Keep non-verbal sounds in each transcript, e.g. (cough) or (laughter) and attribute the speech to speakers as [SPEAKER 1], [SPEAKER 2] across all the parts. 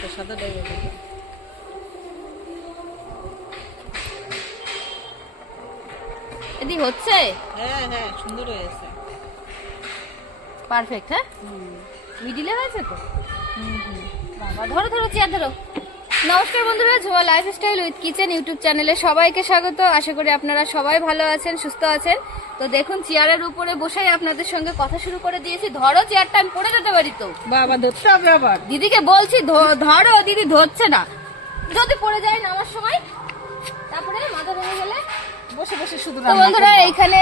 [SPEAKER 1] তো সাদা টাইপের দেখো।
[SPEAKER 2] এদি হচ্ছে?
[SPEAKER 1] হ্যাঁ হ্যাঁ সুন্দর হয়েছে
[SPEAKER 2] পারফেক্ট হ্যাঁ? মিডিলে হয়েছে তো? বাবা ধরো ধরো চেয়ার ধরো। নমস্কার বন্ধুরা Jhoya lifestyle with kitchen YouTube চ্যানেলে সবাইকে স্বাগত। আশা করি আপনারা সবাই ভালো আছেন সুস্থ আছেন। তো দেখুন চেয়ারের উপরে বসেই আপনাদের সঙ্গে কথা শুরু করে দিয়েছি। ধরো চেয়ারটা আমি পড়ে যেতে পারি তো।
[SPEAKER 1] বাবা ধরতে হবে আবার।
[SPEAKER 2] দিদিকে বলছি ধরো দিদি ধরছে না। যদি পড়ে যায় নামার সময় তারপরে মাথা ধরে গেলে
[SPEAKER 1] বসে বসে শুধু
[SPEAKER 2] বন্ধুরা। এইখানে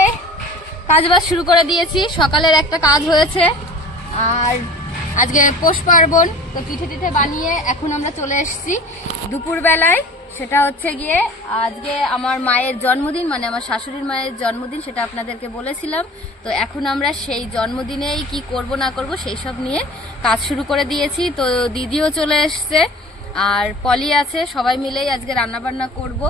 [SPEAKER 2] কাজ বাজ শুরু করে দিয়েছি। সকালের একটা কাজ হয়েছে। আর আজকে পৌষ পার্বণ, তো পিঠে টিঠে বানিয়ে এখন আমরা চলে এসেছি দুপুর বেলায় সেটা হচ্ছে গিয়ে আজকে আমার মায়ের জন্মদিন মানে আমার শাশুড়ির মায়ের জন্মদিন, সেটা আপনাদেরকে বলেছিলাম। তো এখন আমরা সেই জন্মদিনেই কি করব, না করব সেই সব নিয়ে কাজ শুরু করে দিয়েছি। তো দিদিও চলে এসছে, আর পলি আছে, সবাই মিলেই আজকে রান্না বান্না করব।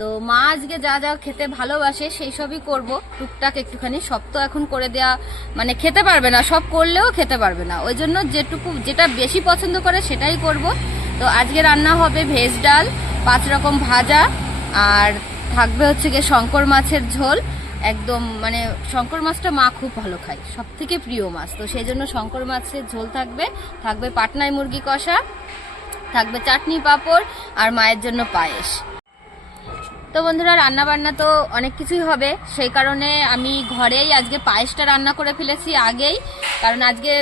[SPEAKER 2] তো মা আজকে যা যা খেতে ভালোবাসে সেই সবই করব। টুকটাক একটুখানি সব তো এখন করে দেয়া মানে খেতে পারবে না, সব করলেও খেতে পারবে না। ওই জন্য যেটুকু যেটা বেশি পছন্দ করে সেটাই করব। তো আজকে রান্না হবে ভেজ ডাল, পাঁচ রকম ভাজা, আর থাকবে হচ্ছে গিয়ে শঙ্কর মাছের ঝোল। একদম মানে শঙ্কর মাছটা মা খুব ভালো খায় সব থেকে প্রিয় মাছ। তো সেই জন্য শঙ্কর মাছের ঝোল থাকবে। থাকবে পাটনায় মুরগি কষা, থাকবে চাটনি পাঁপড়, আর মায়ের জন্য পায়েস। তো বন্ধুরা রান্না বান্না তো অনেক কিছুই হবে। সেই কারণে আমি ঘরেই আজকে পায়েসটা রান্না করে ফেলেছি আগেই। কারণ আজকে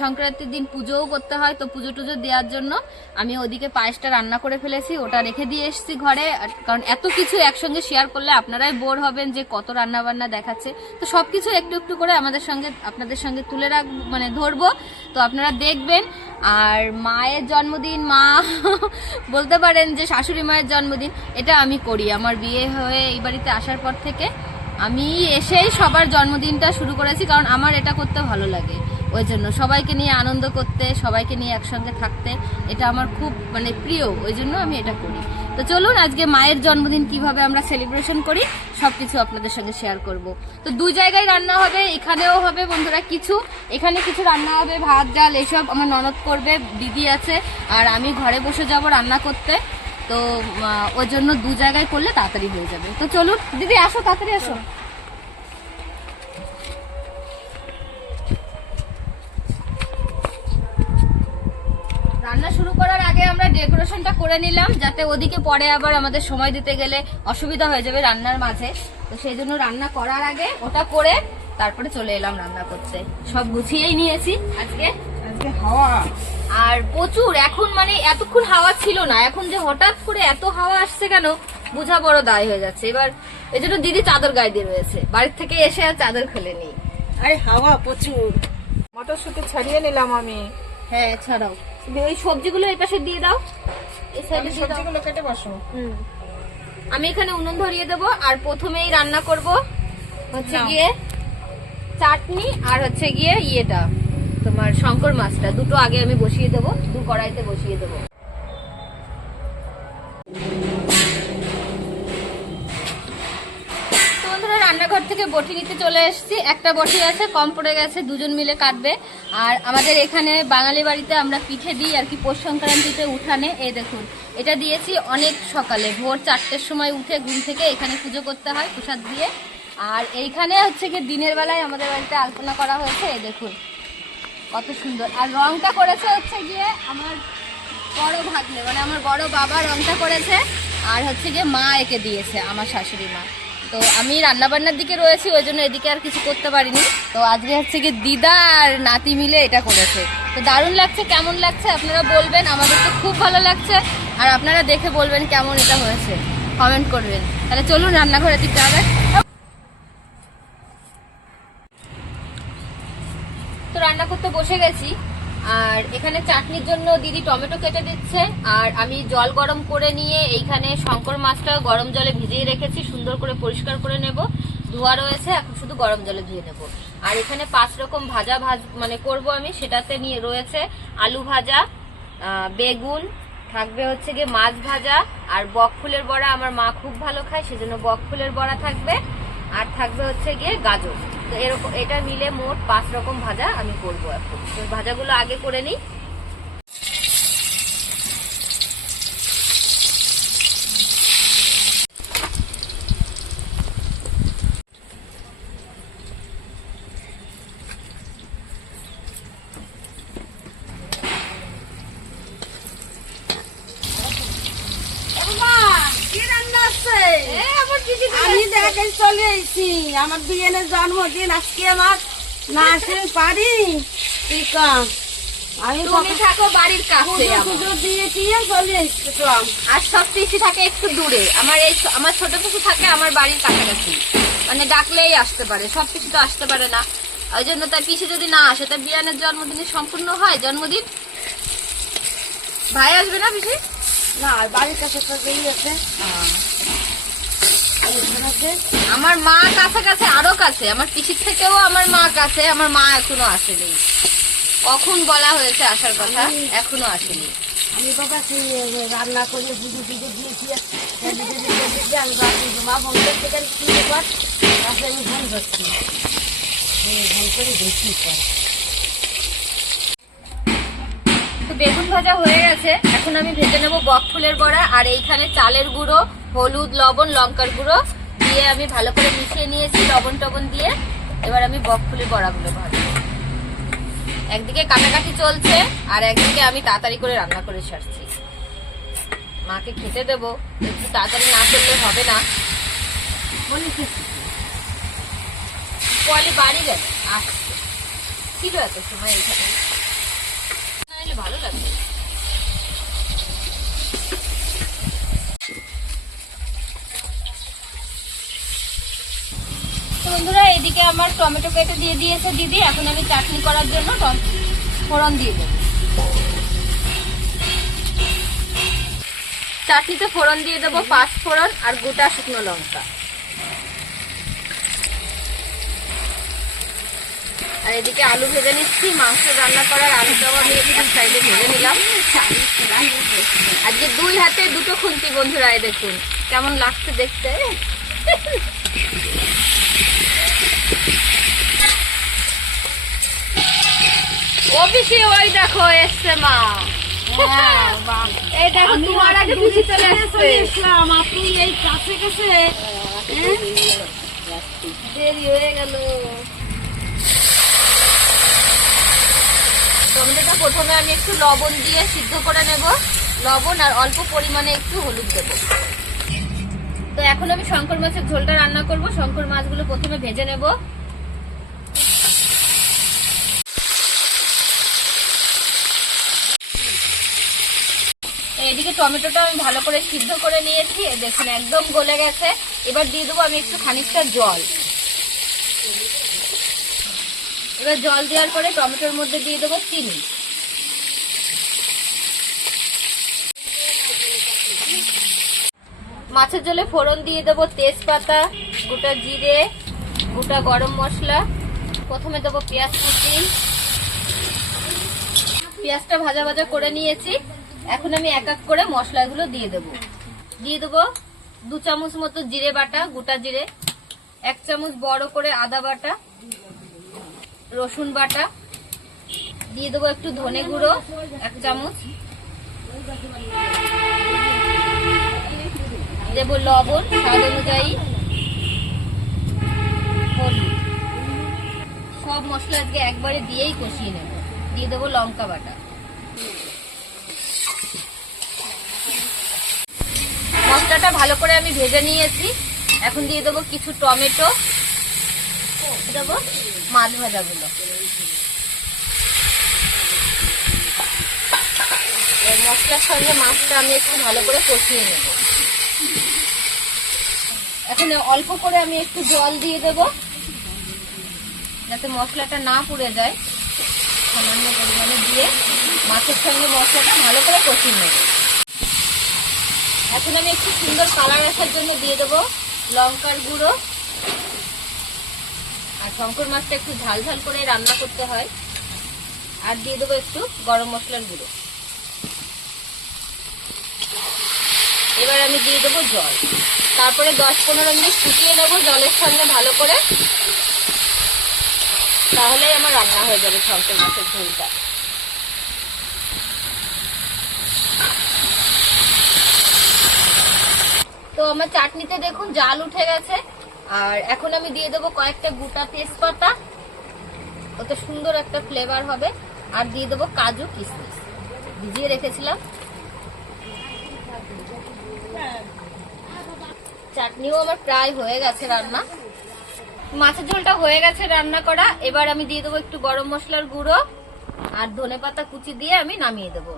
[SPEAKER 2] সংক্রান্তির দিন পুজোও করতে হয়, তো পুজো টুজো দেওয়ার জন্য আমি ওদিকে পায়েসটা রান্না করে ফেলেছি, ওটা রেখে দিয়ে এসেছি ঘরে। কারণ এত কিছু একসঙ্গে শেয়ার করলে আপনারাই বোর হবেন যে কত রান্না বান্না দেখাচ্ছে। তো সব কিছু একটু একটু করে আমাদের সঙ্গে, আপনাদের সঙ্গে তুলে রাখ মানে ধরবো। তো আপনারা দেখবেন, আর মায়ের জন্মদিন, মা, বলতে পারেন যে শাশুড়ি মায়ের জন্মদিন, এটা আমি করি আমার বিয়ে হয়ে এই বাড়িতে আসার পর থেকে আমি এসেই সবার জন্মদিনটা শুরু করেছি, কারণ আমার এটা করতে ভালো লাগে। ওই জন্য সবাইকে নিয়ে আনন্দ করতে, সবাইকে নিয়ে একসঙ্গে থাকতে, এটা আমার খুব মানে প্রিয়, ওই জন্য আমি এটা করি। তো চলুন আজকে মায়ের জন্মদিন কীভাবে আমরা সেলিব্রেশন করি, সবকিছু আপনাদের সঙ্গে শেয়ার করব। তো দুই জায়গায় রান্না হবে, এখানেও হবে বন্ধুরা কিছু, এখানে কিছু রান্না হবে, ভাত, ডাল, এসব আমার ননদ করবে, দিদি আছে, আর আমি ঘরে বসে যাব রান্না করতে। তো ওর জন্য দু জায়গায় করলে তাড়াতাড়ি হয়ে যাবে। তো চলুন, দিদি, আসো, তাড়াতাড়ি আসো। রান্না শুরু করার আগে আমরা ডেকোরেশনটা করে নিলাম, যাতে ওদিকে পরে আবার আমাদের সময় দিতে গেলে অসুবিধা হয়ে যাবে রান্নার মাঝে। তো সেই জন্য রান্না করার আগে ওটা করে তারপরে চলে এলাম রান্না করতে। সব গুছিয়েই নিয়েছি আজকে।
[SPEAKER 1] আজকে হাওয়া।
[SPEAKER 2] আর প্রচুর এখন মানে এতক্ষণ হাওয়া ছিল না এখন যে হঠাৎ করে এত হাওয়া আসছে কেন বোঝা বড় দায় হয়ে যাচ্ছে। এবার এই জন্য দিদি চাদর গায়ে দিয়ে রয়েছে বাড়ির থেকে এসে আর চাদর খুলে নি
[SPEAKER 1] আরে হাওয়া প্রচুর। মটরশুটি ছাড়িয়ে নিলাম আমি।
[SPEAKER 2] হ্যাঁ ছাড়াও। ওই সবজিগুলো এই পাশে দিয়ে দাও। এই সাইডে
[SPEAKER 1] সবজিগুলো কেটে বসো।
[SPEAKER 2] হুম। আমি এখানে উনুন ধরিয়ে দেব আর প্রথমেই রান্না করব হচ্ছে গিয়ে চাটনি আর হচ্ছে গিয়ে ইয়েটা। তোমার শঙ্কর মাছটা, দুটো আগে আমি বসিয়ে দেবো দু কড়াইতে বসিয়ে দেবো। রান্নাঘর থেকে বটি নিতে চলে এসেছি। একটা বটি আছে, কম পড়ে গেছে, দুজন মিলে কাটবে। আর আমাদের এখানে বাঙালি বাড়িতে আমরা পিঠে দিই আর কি, পৌষ সংক্রান্তিতে উঠানে। এই দেখুন, এটা দিয়েছি অনেক সকালে। ভোর চারটের সময় উঠে ঘুম থেকে এখানে পুজো করতে হয় প্রসাদ দিয়ে। আর এইখানে হচ্ছে কি, দিনের বেলায় আমাদের বাড়িতে আলপনা করা হয়েছে, এই দেখুন। কত সুন্দর। আর রংটা করেছে হচ্ছে গিয়ে আমার বড় ভাগ্নে মানে আমার বড় বাবা রংটা করেছে, আর হচ্ছে গিয়ে মা একে দিয়েছে, আমার শাশুড়ি মা। তো আমি রান্নাবান্নার দিকে রয়েছি, ওই জন্য এদিকে আর কিছু করতে পারিনি। তো আজকে হচ্ছে গিয়ে দিদা আর নাতি মিলে এটা করেছে। তো দারুণ লাগছে, কেমন লাগছে আপনারা বলবেন, আমাদের তো খুব ভালো লাগছে। আর আপনারা দেখে বলবেন কেমন এটা হয়েছে কমেন্ট করবেন। তাহলে চলুন রান্নাঘরের দিকটা আগে তো রান্না করতে বসে গেছি আর এখানে চাটনির জন্য দিদি টমেটো কেটে দিচ্ছে, আর আমি জল গরম করে নিয়ে এইখানে শঙ্কর মাছটা গরম জলে ভিজিয়ে রেখেছি, সুন্দর করে পরিষ্কার করে নেব। ধোয়া রয়েছে, এখন শুধু গরম জলে ধুয়ে নেব। আর এখানে পাঁচ রকম ভাজা ভাজ মানে করব আমি, সেটাতে নিয়ে রয়েছে আলু ভাজা বেগুন, থাকবে হচ্ছে গিয়ে মাছ ভাজা, আর বক ফুলের বড়া আমার মা খুব ভালো খায়, সেজন্য বক ফুলের বড়া থাকবে, আর থাকবে হচ্ছে গিয়ে গাজর। তো এরকম এটা মিলে মোট পাঁচ রকম ভাজা আমি করব এখন। তো ভাজাগুলো আগে করে নিই এ, আমার পিসি চলে
[SPEAKER 3] আমি
[SPEAKER 2] এসছে।
[SPEAKER 3] দেখে চলে এসেছি আমার বিয়েনের জন্মদিন আজকে আমার না আসতে পারি আমি
[SPEAKER 2] তুমি থাকো বাড়ির কাছে
[SPEAKER 3] পুজো দিয়ে দিয়ে চলে
[SPEAKER 2] আর সব পিসি থাকে একটু দূরে। আমার এই আমার ছোট পিসি থাকে আমার বাড়ির কাছাকাছি। মানে ডাকলেই আসতে পারে। সব পিসি তো আসতে পারে না। ওই জন্য তার পিসি যদি না আসে তার বিয়ানের জন্মদিনে সম্পূর্ণ হয় জন্মদিন? ভাই আসবে না পিসি?
[SPEAKER 3] না বাড়ির কাছে তো
[SPEAKER 2] আমার মা কাছে কাছে আরও কাছে। আমার পিসির থেকেও আমার মা কাছে। আমার মা এখনও আসেনি। কখন বলা হয়েছে আসার কথা এখনও আসেনি।
[SPEAKER 3] আমি বাবা সেই রান্না করে পুজো পুজো দিয়েছি। আমি মা ফোন করতে গেলে কি ব্যাপার? তারপরে আমি ফোন করছি। ফোন করে দেখি
[SPEAKER 2] বেগুন ভাজা হয়ে গেছে। এখন আমি ভেজে নেব বক ফুলের বড়া আর এইখানে চালের গুঁড়ো, হলুদ, লবণ, লঙ্কার গুঁড়ো দিয়ে আমি ভালো করে মিশিয়ে নিয়েছি লবণ টবণ দিয়ে। এবার আমি বক ফুলের বড়াগুলো ভাজবো। একদিকে কাটাকাটি চলছে আর একদিকে আমি তাড়াতাড়ি করে রান্না করে সারছি। মাকে খেতে দেবো, একটু তাড়াতাড়ি না করলে হবে না। পরে বাড়ি গেল। আসছে। ছিল এত সময় এখানে না এলে ভালো লাগবে বন্ধুরা, এদিকে আমার টমেটো কেটে দিয়ে দিয়েছে দিদি। এখন আমি চাটনি করার জন্য ফোড়ন দিয়ে দেবো। চাটনিতে ফোড়ন দিয়ে দেবো পাঁচ ফোড়ন আর গোটা শুকনো লঙ্কা। আর এদিকে আলু ভেজে নিচ্ছি মাংস রান্না করার আলুটাও আমি একটু সাইডে ভেজে নিলাম। আজকে দুই হাতে দুটো খুন্তি বন্ধুরা এই দেখুন কেমন লাগছে দেখতে। পিসি ওই দেখো এসছে মা।
[SPEAKER 3] হ্যাঁ।
[SPEAKER 2] এই দেখো তোমার আগে চলে
[SPEAKER 3] আপনি এই কাছে কাছে হ্যাঁ?
[SPEAKER 2] দেরি হয়ে গেল। টমেটোটা প্রথমে আমি একটু লবণ দিয়ে সিদ্ধ করে নেব। লবণ আর অল্প পরিমাণে একটু হলুদ দেবো। তো এখন আমি শঙ্কর মাছের ঝোলটা রান্না করব। শঙ্কর মাছগুলো প্রথমে ভেজে নেব। এদিকে টমেটোটা আমি ভালো করে সিদ্ধ করে নিয়েছি। দেখুন, একদম গলে গেছে। এবার দিয়ে দেবো আমি একটু খানিকটা জল। এবার জল দেওয়ার পরে টমেটোর মধ্যে দিয়ে দেবো চিনি। মাছের জলে ফোড়ন দিয়ে দেবো তেজপাতা, গোটা জিরে, গোটা গরম মশলা, প্রথমে দেবো পেঁয়াজ কুচি। পেঁয়াজটা ভাজা ভাজা করে নিয়েছি। এখন আমি এক এক করে মশলাগুলো দিয়ে দেবো। দিয়ে দেবো দু চামচ মতো জিরে বাটা, গোটা জিরে, এক চামচ বড় করে আদা বাটা রসুন বাটা। দিয়ে দেবো একটু ধনে গুঁড়ো, এক চামচ। দেবো লবণ, স্বাদ অনুযায়ী। সব মশলা আজকে একবারে দিয়েই কষিয়ে নেব। দিয়ে দেবো লঙ্কা বাটা। মশলাটা ভালো করে আমি ভেজে নিয়েছি। এখন দিয়ে দেবো কিছু টমেটো। দেবো মাছ ভাজাগুলো। মশলার সঙ্গে মাছটা আমি একটু ভালো করে কষিয়ে নেব। এখন অল্প করে আমি একটু জল দিয়ে দেব, যাতে মশলাটা না পুড়ে যায়। সামান্য পরিমাণে দিয়ে মাছের সঙ্গে মশলাটা ভালো করে কষিয়ে নেব। এখন আমি একটু সুন্দর কালার আসার জন্য দিয়ে দেবো লঙ্কার গুঁড়ো। শঙ্কর মাছটা একটু ঝাল ঝাল করে রান্না করতে হয়। আর দিয়ে দেবো একটু গরম মশলার গুঁড়ো। এবার আমি দিয়ে দেবো জল। তারপরে দশ পনেরো মিনিট ফুটিয়ে নেব জলের সঙ্গে ভালো করে। তাহলেই আমার রান্না হয়ে যাবে শঙ্কর মাছের ঝোলটা। তো আমার চাটনিতে দেখুন জাল উঠে গেছে। আর এখন আমি দিয়ে দেবো কয়েকটা গোটা তেজপাতা। ওতে সুন্দর একটা ফ্লেভার হবে। আর দিয়ে দেবো কাজু কিশমিশ ভিজিয়ে রেখেছিলাম। চাটনিও আমার প্রায় হয়ে গেছে রান্না। মাছের ঝোলটা হয়ে গেছে রান্না করা। এবার আমি দিয়ে দেবো একটু গরম মশলার গুঁড়ো। আর ধনে পাতা কুচি দিয়ে আমি নামিয়ে দেবো।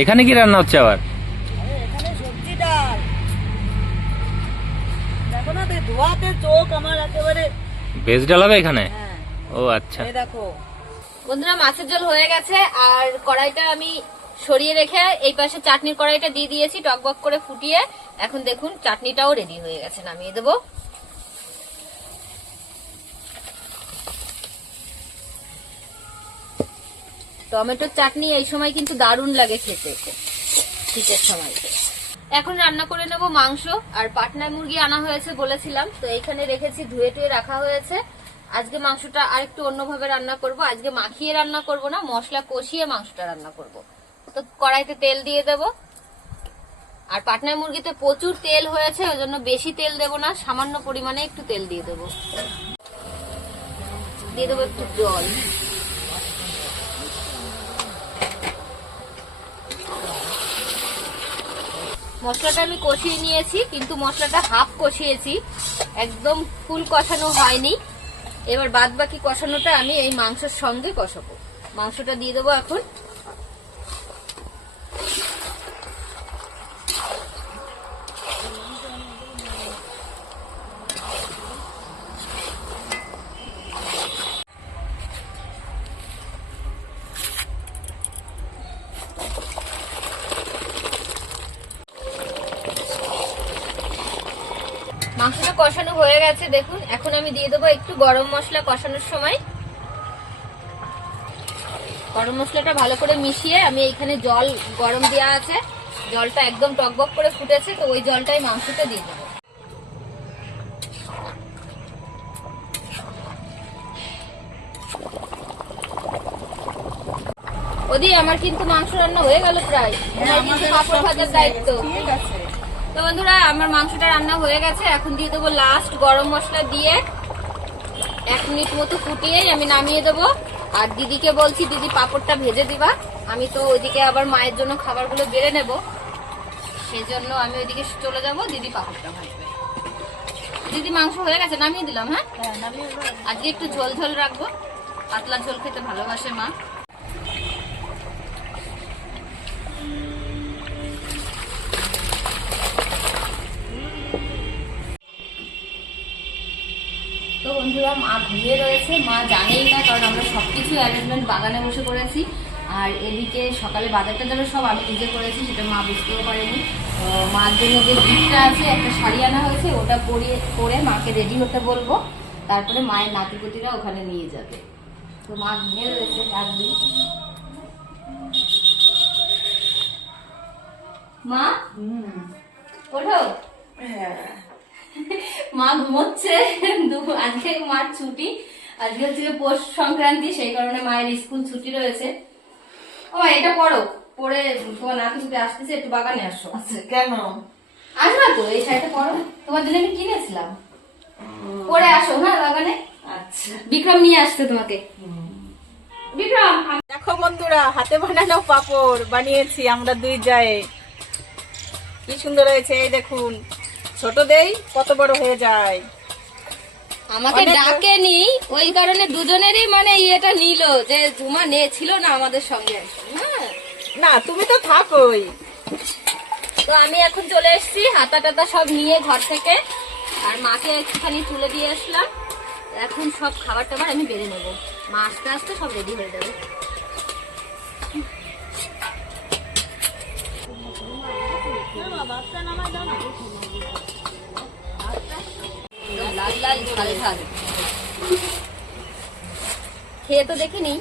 [SPEAKER 4] এখানে কি রান্না হচ্ছে আবার?
[SPEAKER 3] এখানে সবজি ডাল। দেখো না ধোয়াতে চোখ আমার একেবারে
[SPEAKER 4] ভেজ ডাল হবে এখানে?
[SPEAKER 3] হ্যাঁ।
[SPEAKER 4] ও আচ্ছা।
[SPEAKER 3] দেখো।
[SPEAKER 2] বন্ধুরা মাছের ঝোল হয়ে গেছে আর কড়াইটা আমি সরিয়ে রেখে এই পাশে চাটনির কড়াইটা দিয়ে দিয়েছি টকবক করে ফুটিয়ে। এখন দেখুন চাটনিটাও রেডি হয়ে গেছে নামিয়ে দেবো। টমেটোর চাটনি এই সময় কিন্তু দারুণ লাগে খেতে। শীতের সময়। এখন রান্না করে নেব মাংস, আর পাটনায় মুরগি আনা হয়েছে বলেছিলাম, তো এইখানে রেখেছি, ধুয়ে টুয়ে রাখা হয়েছে। আজকে মাংসটা আরেকটু অন্যভাবে রান্না করব। আজকে মাখিয়ে রান্না করব না, মশলা কষিয়ে মাংসটা রান্না করব। তো কড়াইতে তেল দিয়ে দেব। আর পাটনায় মুরগিতে প্রচুর তেল হয়েছে, ওই জন্য বেশি তেল দেব না, সামান্য পরিমাণে একটু তেল দিয়ে দেব। দিয়ে দেবো একটু জল। মশলাটা আমি কষিয়ে নিয়েছি, কিন্তু মশলাটা হাফ কষিয়েছি। একদম ফুল কষানো হয়নি। এবার বাদ বাকি কষানোটা আমি এই মাংসের সঙ্গে কষাবো। মাংসটা দিয়ে দেবো এখন মাংসটা কষানো হয়ে গেছে দেখুন। এখন আমি দিয়ে দেবো একটু গরম মশলা কষানোর সময়। গরম মশলাটা ভালো করে মিশিয়ে আমি এখানে জল গরম দেওয়া আছে। জলটা একদম টকবক করে ফুটেছে তো ওই জলটাই মাংসটা দিয়ে দেবো। ওদি আমার কিন্তু মাংস রান্না হয়ে গেল প্রায়। কিন্তু পাঁপড় ভাজার দায়িত্ব।
[SPEAKER 1] ঠিক আছে।
[SPEAKER 2] তো বন্ধুরা আমার মাংসটা রান্না হয়ে গেছে। এখন দিয়ে দেবো লাস্ট গরম মশলা দিয়ে এক মিনিট মতো ফুটিয়েই আমি নামিয়ে দেবো। আর দিদিকে বলছি দিদি পাঁপড়টা ভেজে দিবা। আমি তো ওইদিকে আবার মায়ের জন্য খাবারগুলো বেড়ে নেব। সেই জন্য আমি ওইদিকে চলে যাব দিদি পাপড়টা ভাজবে। দিদি মাংস হয়ে গেছে নামিয়ে দিলাম হ্যাঁ?
[SPEAKER 3] হ্যাঁ।
[SPEAKER 2] আজকে একটু ঝোল ঝোল রাখব। পাতলা ঝোল খেতে ভালোবাসে মা। বন্ধুরা মা ঘুমিয়ে রয়েছে। মা জানেই না কারণ আমরা সবকিছু অ্যারেঞ্জমেন্ট বাগানে বসে করেছি। আর এদিকে সকালে বাজারটা যেন সব আমি নিজে করেছি সেটা মা বুঝতেও পারেনি। তো মার জন্য যে গিফটটা আছে একটা শাড়ি আনা হয়েছে ওটা পরিয়ে পরে মাকে রেডি হতে বলব। তারপরে মায়ের নাতিপুতিরা ওখানে নিয়ে যাবে। তো মা ঘুমিয়ে রয়েছে ডাকবি মা? ওঠো। মা ঘুমোচ্ছে দুপুর আজকে মার ছুটি। আজকে হচ্ছে পৌষ সংক্রান্তি সেই কারণে মায়ের স্কুল ছুটি রয়েছে। ও এটা পড়ো। পরে তোমার নাতি ছুটি আসতেছে একটু বাগানে আসো।
[SPEAKER 3] কেন?
[SPEAKER 2] আসবা তো এই শাড়িটা পরো। তোমার জন্য আমি কিনেছিলাম। পরে আসো হ্যাঁ বাগানে?
[SPEAKER 3] আচ্ছা।
[SPEAKER 2] বিক্রম নিয়ে আসতে তোমাকে। বিক্রম
[SPEAKER 1] দেখো বন্ধুরা হাতে বানানো পাপড় বানিয়েছি আমরা দুই যায় কি সুন্দর হয়েছে এই দেখুন। ছোট দেই কত বড় হয়ে যায়।
[SPEAKER 2] আমাকে ডাকেনি ওই কারণে দুজনেরই মানে ইয়েটা নিল যে জুমা নে ছিল না আমাদের সঙ্গে। হ্যাঁ
[SPEAKER 1] না তুমি তো থাকোই।
[SPEAKER 2] তো আমি এখন চলে এসেছি হাতা টাতা সব নিয়ে ঘর থেকে। আর মাকে একটুখানি তুলে দিয়ে আসলাম। এখন সব খাবার টাবার আমি বেড়ে নেব। মা আস্তে আস্তে সব রেডি হয়ে যাবে। লাল লাল ঝাল ঝাল খেয়ে তো দেখিনি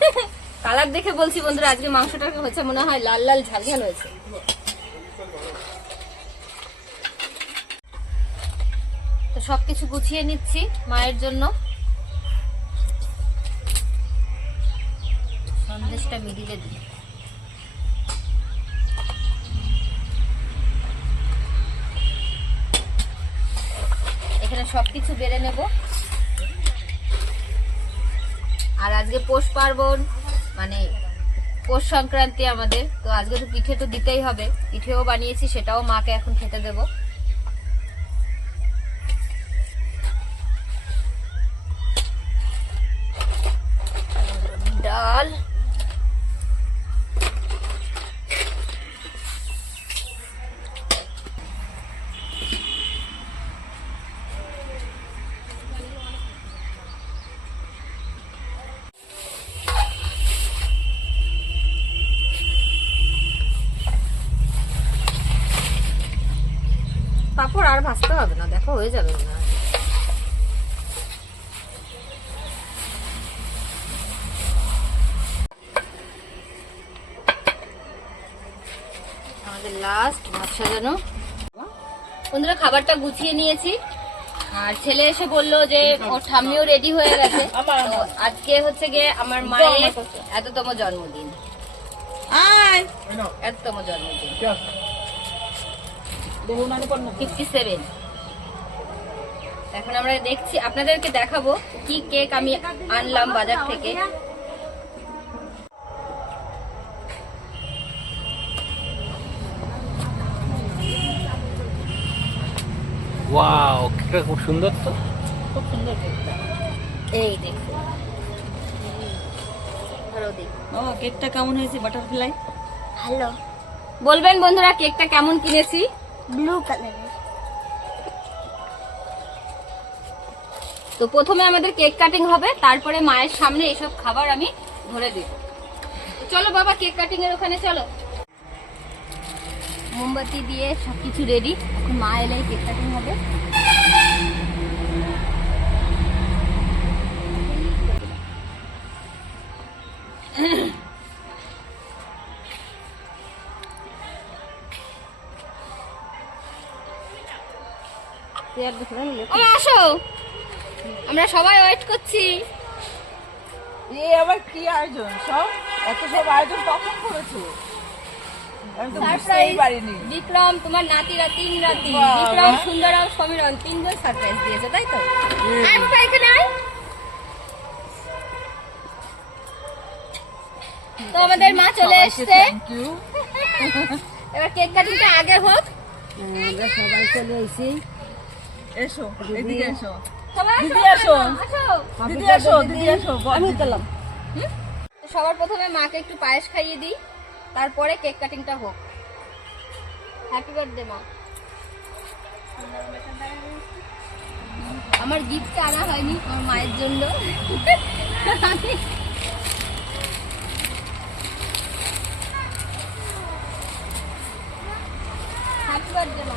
[SPEAKER 2] (laughs) কালার দেখে বলছি বন্ধুরা, আজকে হচ্ছে মনে হয় লাল লাল ঝাল ঝাল হয়েছে। তো সবকিছু গুছিয়ে নিচ্ছি মায়ের জন্য। সন্দেশটা মিডিলে দিই। এখানে সবকিছু বেড়ে নেব। আর আজকে পৌষ পার্বণ মানে পৌষ সংক্রান্তি আমাদের, তো আজকে তো পিঠে তো দিতেই হবে। পিঠেও বানিয়েছি, সেটাও মাকে এখন খেতে দেবো। আর ভাজতে হবে না দেখো হয়ে যাবে না আমাদের লাস্ট ভাত সাজানো। বন্ধুরা খাবারটা গুছিয়ে নিয়েছি। আর ছেলে এসে বলল যে ওর ঠাম্মিও রেডি হয়ে গেছে। আজকে হচ্ছে গিয়ে আমার মায়ের এততম জন্মদিন। এততম জন্মদিন।
[SPEAKER 1] বহু মানে পণ্য
[SPEAKER 2] ফিফটি সেভেন এখন আমরা দেখছি আপনাদেরকে দেখাবো কি কেক আমি আনলাম বাজার থেকে।
[SPEAKER 4] ওয়াও কেকটা খুব সুন্দর তো।
[SPEAKER 1] খুব সুন্দর কেকটা।
[SPEAKER 2] এই দেখুন।
[SPEAKER 1] ও কেকটা কেমন হয়েছে বাটারফ্লাই
[SPEAKER 3] ভালো।
[SPEAKER 2] বলবেন বন্ধুরা কেকটা কেমন কিনেছি?
[SPEAKER 3] ব্লু কালারের
[SPEAKER 2] তো প্রথমে আমাদের কেক কাটিং হবে, তারপরে মায়ের সামনে এসব খাবার আমি ধরে দিব। চলো বাবা, কেক কাটিং এর ওখানে চলো। মোমবাতি দিয়ে সবকিছু রেডি এখন মা এলে কেক কাটিং হবে। আসো। আমরা সবাই ওয়েট করছি।
[SPEAKER 1] এ আবার কি আয়োজন? সব? এত সব আয়োজন কখন করেছ? তো বুঝতেই
[SPEAKER 2] সারপ্রাইজ
[SPEAKER 1] পারিনি।
[SPEAKER 2] বিক্রম তোমার নাতিরা তিন রাতি।
[SPEAKER 1] বাবা।
[SPEAKER 2] বিক্রম সুন্দরম সমীরন তিনজন সারপ্রাইজ দিয়েছে তাই তো? আয় বাবা এখানে আয়। তো আমাদের মা চলে এসছে।
[SPEAKER 1] থ্যাংক ইউ
[SPEAKER 2] এবার কেক কাটিংটা আগে হোক।
[SPEAKER 3] আমরা সবাই চলে এসেছি।
[SPEAKER 1] এসো এদিকে এসো। দিদি। আসো। দিদি এসো দিদি এসো আমি গেলাম
[SPEAKER 2] সবার প্রথমে মাকে একটু পায়েস খাইয়ে দিই তারপরে কেক কাটিংটা হোক। হ্যাপি বার্থডে মা। আমার গিফট আনা হয়নি আমার মায়ের জন্য। হ্যাপি বার্থডে মা।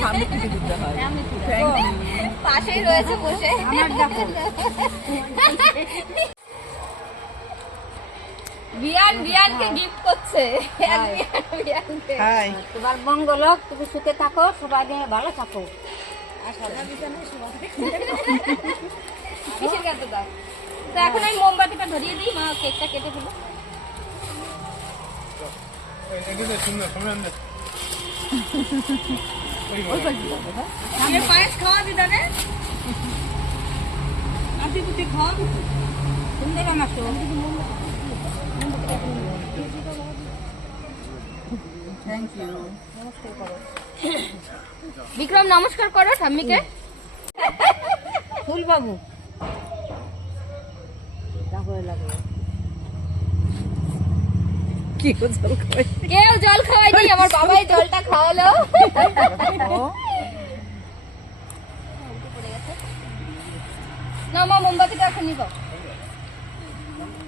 [SPEAKER 1] সামনে থেকে দিতে হয়
[SPEAKER 2] পাশেই রয়েছে বসে। বিয়ান বিয়ানকে গিফট করছে। এক বিয়ান বিয়ানকে।
[SPEAKER 1] হাই
[SPEAKER 3] তোমার মঙ্গল হোক তুমি সুখে থাকো সবাই নিয়ে ভালো থাকো।
[SPEAKER 2] তো এখন আমি মোমবাতিটা ধরিয়ে দিই মা কেকটা কেটে ফেলো
[SPEAKER 1] আমি পায়েস খাওয়া দিদা রে নাতি পুতি খাওয়া
[SPEAKER 3] সুন্দর আমার তো
[SPEAKER 1] ইউ
[SPEAKER 2] বিক্রম নমস্কার করো ঠাম্মিকে।
[SPEAKER 3] ফুল বাবু তারপরে লাগে
[SPEAKER 1] কি গোছল খাই
[SPEAKER 2] কেউ জল খাওয়ায়নি আমার বাবাই জলটা খাওয়ালো। না মা মোমবাতিটা এখন নিব।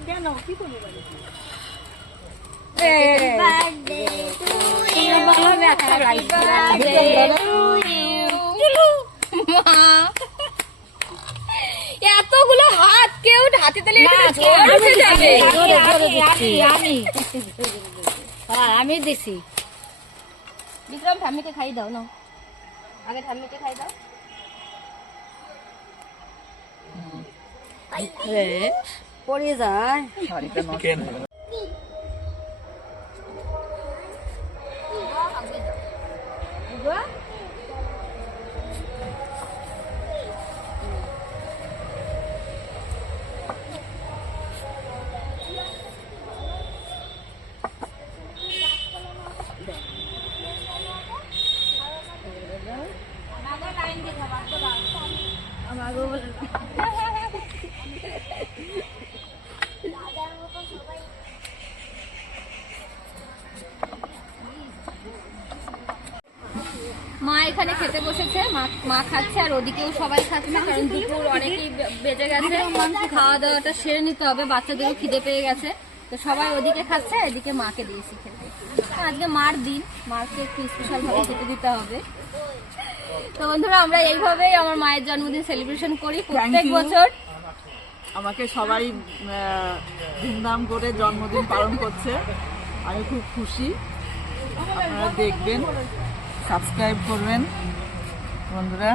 [SPEAKER 1] কেন? কি করব বাড়ি
[SPEAKER 3] লাগছে
[SPEAKER 2] এতগুলো হাত কেউ হাতে তালে
[SPEAKER 3] হ্যাঁ আমি দিছি।
[SPEAKER 2] বিক্রম ঠাম্মিকে খাই দাও না আগে ঠাম্মিকে খাই দাও।
[SPEAKER 3] পড়ে যায়।
[SPEAKER 2] মা এখানে মা খাচ্ছে আর ওদিকেও সবাই খাচ্ছে কারণ দুপুর অনেকেই বেজে গেছে। খাওয়া দাওয়াটা সেরে নিতে হবে বাচ্চাদেরও খিদে পেয়ে গেছে। তো সবাই ওদিকে খাচ্ছে এদিকে মাকে দিয়েছি খেতে। আজকে মার দিন মাকে একটু স্পেশাল ভাবে খেতে দিতে হবে। তো বন্ধুরা আমরা এইভাবেই আমার মায়ের জন্মদিন সেলিব্রেশন করি প্রত্যেক বছর।
[SPEAKER 1] আমাকে সবাই ধুমধাম করে জন্মদিন পালন করছে। আমি খুব খুশি। আপনারা দেখবেন সাবস্ক্রাইব করবেন। বন্ধুরা।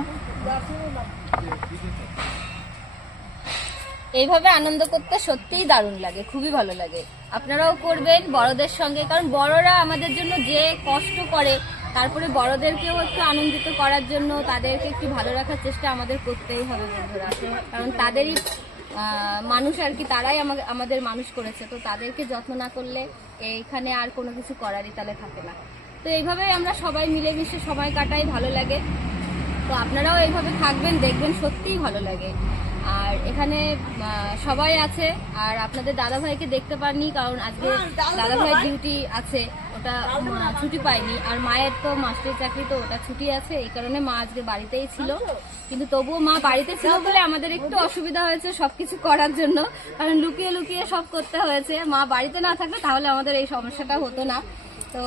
[SPEAKER 2] এইভাবে আনন্দ করতে সত্যিই দারুণ লাগে, খুবই ভালো লাগে। আপনারাও করবেন বড়দের সঙ্গে, কারণ বড়রা আমাদের জন্য যে কষ্ট করে, তারপরে বড়দেরকেও একটু আনন্দিত করার জন্য তাদেরকে একটু ভালো রাখার চেষ্টা আমাদের করতেই হবে বন্ধুরা। কারণ তাদেরই মানুষ আর কি, তারাই আমাদের মানুষ করেছে। তো তাদেরকে যত্ন না করলে এইখানে আর কোনো কিছু করারই তাহলে থাকে না। তো এইভাবেই আমরা সবাই মিলেমিশে সময় কাটাই, ভালো লাগে। তো আপনারাও এইভাবে থাকবেন দেখবেন সত্যিই ভালো লাগে। আর এখানে সবাই আছে আর আপনাদের দাদা ভাইকে দেখতে পাননি কারণ আজকে দাদা ভাই ডিউটি আছে ওটা ছুটি পায়নি আর মায়ের তো মাস্টার চাকরি তো ওটা ছুটি আছে এই কারণে মা আজকে বাড়িতেই ছিল। কিন্তু তবুও মা বাড়িতে ছিল বলে আমাদের একটু অসুবিধা হয়েছে সবকিছু করার জন্য কারণ লুকিয়ে লুকিয়ে সব করতে হয়েছে। মা বাড়িতে না থাকলে তাহলে আমাদের এই সমস্যাটা হতো না। তো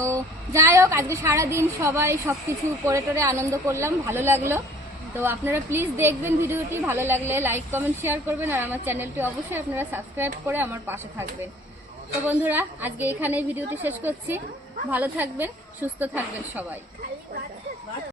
[SPEAKER 2] যাই হোক, আজকে সারাদিন সবাই সব কিছু করে টোরে আনন্দ করলাম, ভালো লাগল। তো আপনারা প্লিজ দেখবেন ভিডিওটি, ভালো লাগলে লাইক কমেন্ট শেয়ার করবেন, আর আমার চ্যানেলটি অবশ্যই আপনারা সাবস্ক্রাইব করে আমার পাশে থাকবেন। তো বন্ধুরা, আজকে এখানে ভিডিওটি শেষ করছি। ভালো থাকবেন, সুস্থ থাকবেন সবাই।